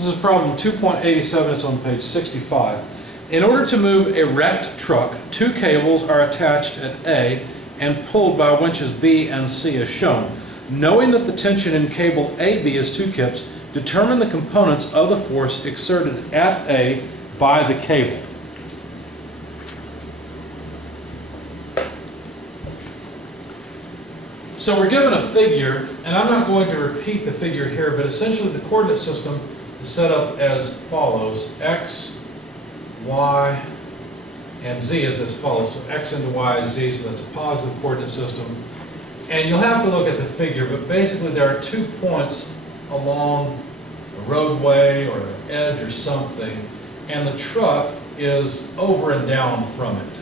This is problem 2.87, it's on page 65. In order to move a wrecked truck, two cables are attached at A and pulled by winches B and C as shown. Knowing that the tension in cable AB is 2 kips, determine the components of the force exerted at A by the cable. So we're given a figure, and I'm not going to repeat the figure here, but essentially the coordinate system is set up as follows. X, Y, and Z is as follows. So X into Y is Z, so that's a positive coordinate system. And you'll have to look at the figure, but basically there are 2 points along a roadway or an edge or something, and the truck is over and down from it.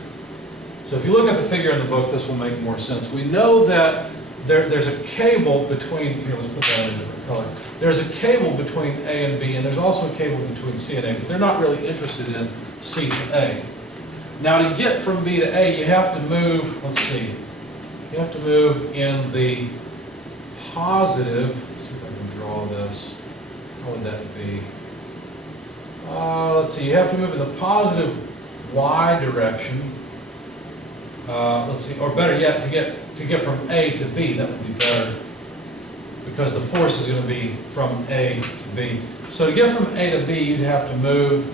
So if you look at the figure in the book, this will make more sense. We know that there's a cable between, here, let's put that in a different color. There's a cable between A and B, and there's also a cable between C and A, but they're not really interested in C to A. Now to get from B to A, you have to move, let's see, you have to move in the positive, let's see if I can draw this, how would that be? Let's see, you have to move in the positive Y direction, let's see, or better yet, to get from A to B, that would be better, because the force is going to be from A to B. So to get from A to B, you'd have to move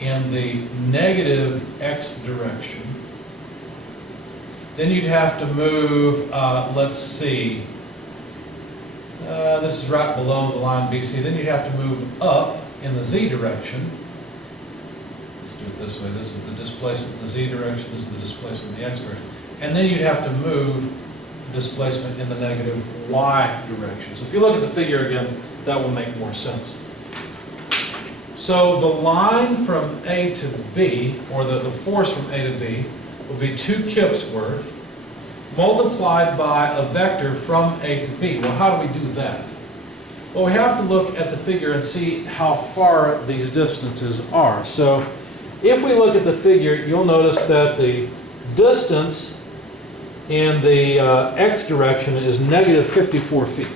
in the negative X direction. Then you'd have to move, let's see, this is right below the line BC. Then you'd have to move up in the Z direction. Let's do it this way. This is the displacement in the Z direction. This is the displacement in the X direction. And then you'd have to move displacement in the negative Y direction. So if you look at the figure again, that will make more sense. So the line from A to B, or the force from A to B, will be 2 kips worth, multiplied by a vector from A to B. Well, how do we do that? Well, we have to look at the figure and see how far these distances are. So if we look at the figure, you'll notice that the distance in the X direction is negative 54 feet.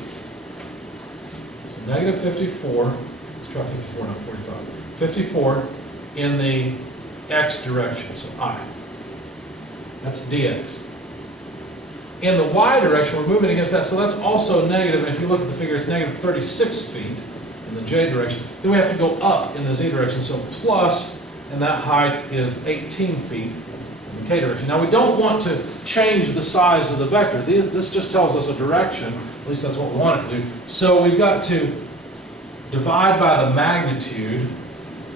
So negative 54, let's try 54, not 45. 54 in the X direction, so I. That's dx. In the Y direction, we're moving against that, so that's also negative, and if you look at the figure, it's negative 36 feet in the J direction. Then we have to go up in the Z direction, so plus, and that height is 18 feet in the K direction. Now we don't want to change the size of the vector. This just tells us a direction, at least that's what we want it to do. So we've got to divide by the magnitude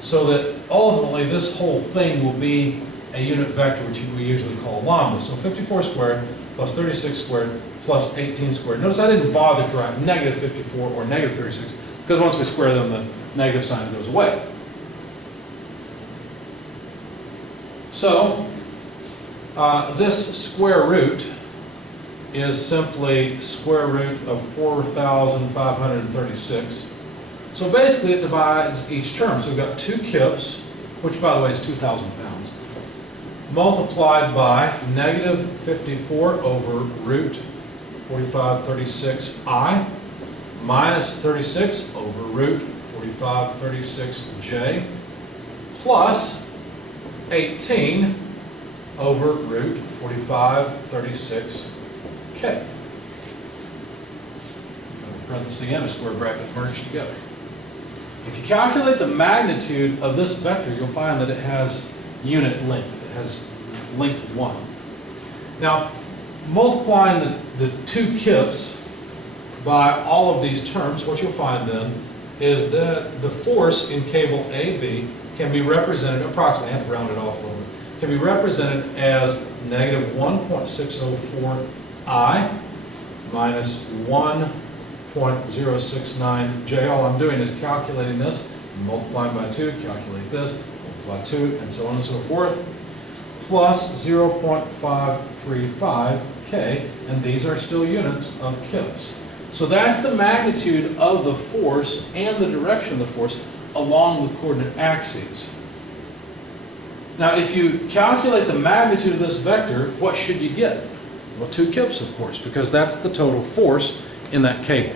so that ultimately this whole thing will be a unit vector, which we usually call lambda. So 54 squared plus 36 squared plus 18 squared. Notice I didn't bother to write negative 54 or negative 36, because once we square them, the negative sign goes away. So this square root is simply square root of 4,536. So basically it divides each term. So we've got 2 kips, which by the way is 2,000 pounds, multiplied by negative 54 over root 4536I minus 36 over root 4536J plus 18 over root 4536K. Parenthesis and a square bracket merged together. If you calculate the magnitude of this vector, you'll find that it has unit length. It has length of 1. Now, multiplying the 2 kips by all of these terms, what you'll find then is that the force in cable AB can be represented, approximately, I have to round it off a little bit, can be represented as negative 1.604I minus 1.069J. All I'm doing is calculating this, multiplying by 2, calculate this, multiply 2, and so on and so forth, plus 0.535K, and these are still units of kips. So that's the magnitude of the force and the direction of the force along the coordinate axes. Now, if you calculate the magnitude of this vector, what should you get? Well, 2 kips, of course, because that's the total force in that cable.